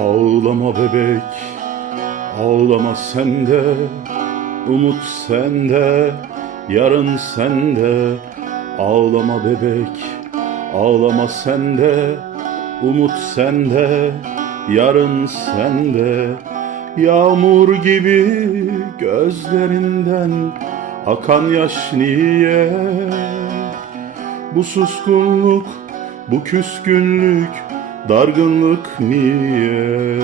Ağlama bebek, ağlama sende, umut sende, yarın sende. Ağlama bebek, ağlama sende, umut sende, yarın sende. Yağmur gibi gözlerinden akan yaş niye? Bu suskunluk, bu küskünlük, dargınlık niye?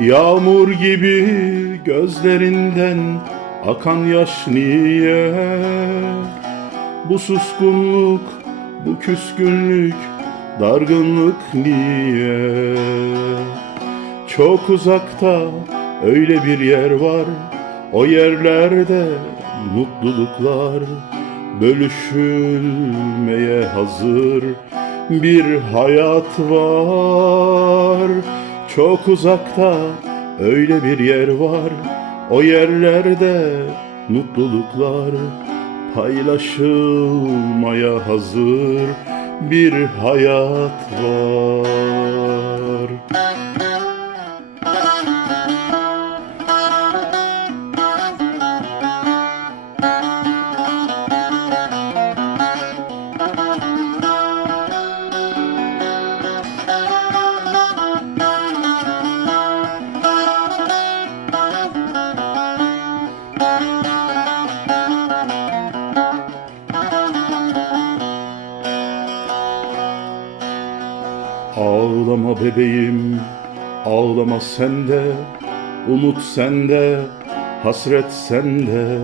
Yağmur gibi gözlerinden akan yaş niye? Bu suskunluk, bu küskünlük, dargınlık niye? Çok uzakta öyle bir yer var, o yerlerde mutluluklar bölüşülmeye hazır bir hayat var. Çok uzakta öyle bir yer var, o yerlerde mutluluklar paylaşılmaya hazır bir hayat var. Ağlama bebeğim, ağlama sende, umut sende, hasret sende.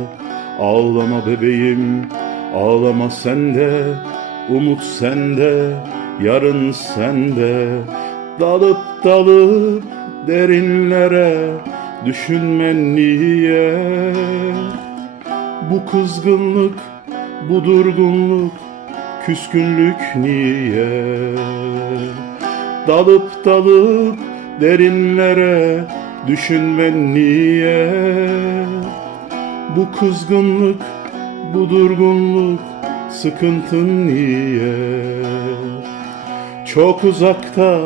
Ağlama bebeğim, ağlama sende, umut sende, yarın sende. Dalıp dalıp derinlere düşünmen niye? Bu kızgınlık, bu durgunluk, küskünlük niye? Dalıp dalıp derinlere düşünmen niye? Bu kızgınlık, bu durgunluk, sıkıntın niye? Çok uzakta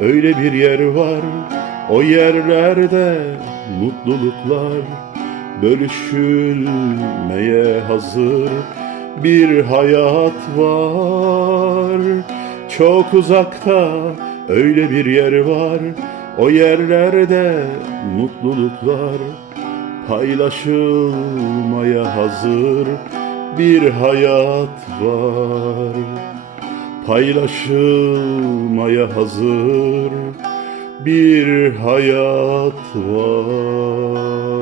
öyle bir yer var, o yerlerde mutluluklar bölüşülmeye hazır bir hayat var. Çok uzakta öyle bir yer var, o yerlerde mutluluklar paylaşılmaya hazır bir hayat var. Paylaşılmaya hazır bir hayat var.